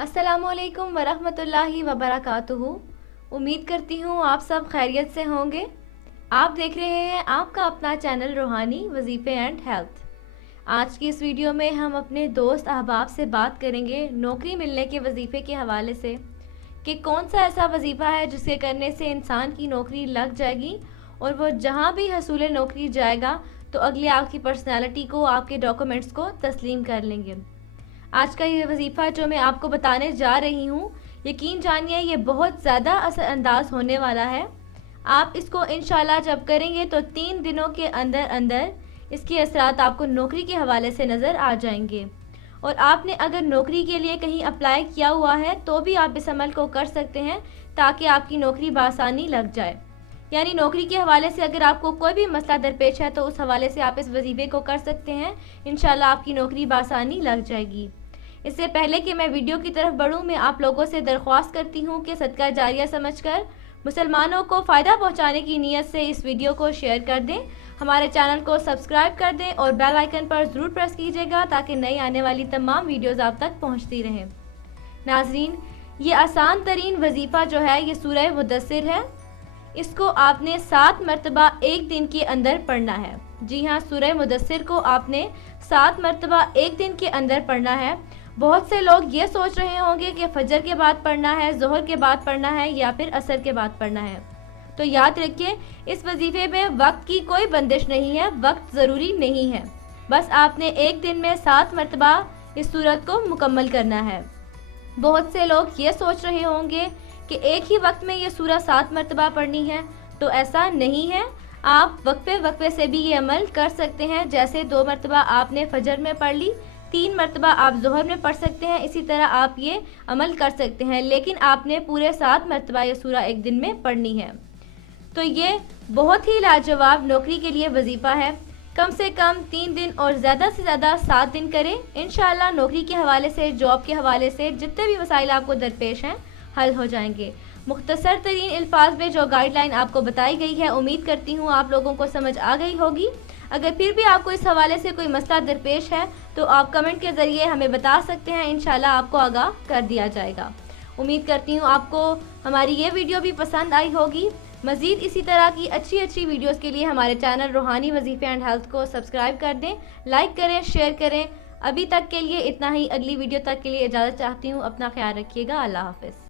अस्सलामु अलैकुम वरहमतुल्लाहि वबरकातुहू। उम्मीद करती हूँ आप सब खैरियत से होंगे। आप देख रहे हैं आपका अपना चैनल रूहानी वजीफ़े एंड हेल्थ। आज की इस वीडियो में हम अपने दोस्त अहबाब से बात करेंगे नौकरी मिलने के वजीफ़े के हवाले से कि कौन सा ऐसा वजीफ़ा है जिसके करने से इंसान की नौकरी लग जाएगी और वो जहाँ भी हसूल नौकरी जाएगा तो अगले आपकी पर्सनैलिटी को, आपके डॉक्यूमेंट्स को तस्लीम कर लेंगे। आज का ये वजीफ़ा जो मैं आपको बताने जा रही हूँ, यकीन जानिए ये बहुत ज़्यादा असरअंदाज होने वाला है। आप इसको इंशाल्लाह जब करेंगे तो 3 दिनों के अंदर अंदर इसके असरात आपको नौकरी के हवाले से नज़र आ जाएंगे। और आपने अगर नौकरी के लिए कहीं अप्लाई किया हुआ है तो भी आप इस अमल को कर सकते हैं ताकि आपकी नौकरी बआसानी लग जाए। यानी नौकरी के हवाले से अगर आपको कोई भी मसला दरपेश है तो उस हवाले से आप इस वजीफ़े को कर सकते हैं। इंशाल्लाह आपकी नौकरी बआसानी लग जाएगी। इससे पहले कि मैं वीडियो की तरफ बढ़ूं, मैं आप लोगों से दरख्वास्त करती हूं कि सदका जारिया समझकर मुसलमानों को फ़ायदा पहुंचाने की नीयत से इस वीडियो को शेयर कर दें, हमारे चैनल को सब्सक्राइब कर दें और बेल आइकन पर ज़रूर प्रेस कीजिएगा ताकि नई आने वाली तमाम वीडियोज़ आप तक पहुँचती रहें। नाज़रीन, ये आसान तरीन वजीफ़ा जो है ये सूरह मुदस्सिर है। इसको आपने 7 मरतबा एक दिन के अंदर पढ़ना है। जी हाँ, सूरह मुदस्सिर को आपने 7 मरतबा एक दिन के अंदर पढ़ना है। बहुत से लोग ये सोच रहे होंगे कि फजर के बाद पढ़ना है, ज़ोहर के बाद पढ़ना है या फिर असर के बाद पढ़ना है। तो याद रखिए, इस वजीफ़े में वक्त की कोई बंदिश नहीं है, वक्त ज़रूरी नहीं है। बस आपने एक दिन में 7 मरतबा इस सूरत को मुकम्मल करना है। बहुत से लोग ये सोच रहे होंगे कि एक ही वक्त में ये सूरह 7 मरतबा पढ़नी है, तो ऐसा नहीं है। आप वक्फे वक्फे से भी ये अमल कर सकते हैं। जैसे 2 मरतबा आपने फजर में पढ़ ली, 3 मरतबा आप ज़ोहर में पढ़ सकते हैं, इसी तरह आप ये अमल कर सकते हैं। लेकिन आपने पूरे 7 मरतबा ये सूरह एक दिन में पढ़नी है। तो ये बहुत ही लाजवाब नौकरी के लिए वजीफ़ा है। कम से कम 3 दिन और ज़्यादा से ज़्यादा 7 दिन करें। इंशाअल्लाह नौकरी के हवाले से, जॉब के हवाले से जितने भी मसाइल आपको दरपेश हैं हल हो जाएंगे। मुख्तसर तरीन अल्फाज में जो गाइडलाइन आपको बताई गई है, उम्मीद करती हूँ आप लोगों को समझ आ गई होगी। अगर फिर भी आपको इस हवाले से कोई मसला दरपेश है तो आप कमेंट के ज़रिए हमें बता सकते हैं, इंशाल्लाह आपको आगाह कर दिया जाएगा। उम्मीद करती हूँ आपको हमारी ये वीडियो भी पसंद आई होगी। मज़ीद इसी तरह की अच्छी वीडियोस के लिए हमारे चैनल रूहानी वजीफ़े एंड हेल्थ को सब्सक्राइब कर दें, लाइक करें, शेयर करें। अभी तक के लिए इतना ही। अगली वीडियो तक के लिए इजाज़त चाहती हूँ। अपना ख्याल रखिएगा। अल्लाह हाफ़िज़।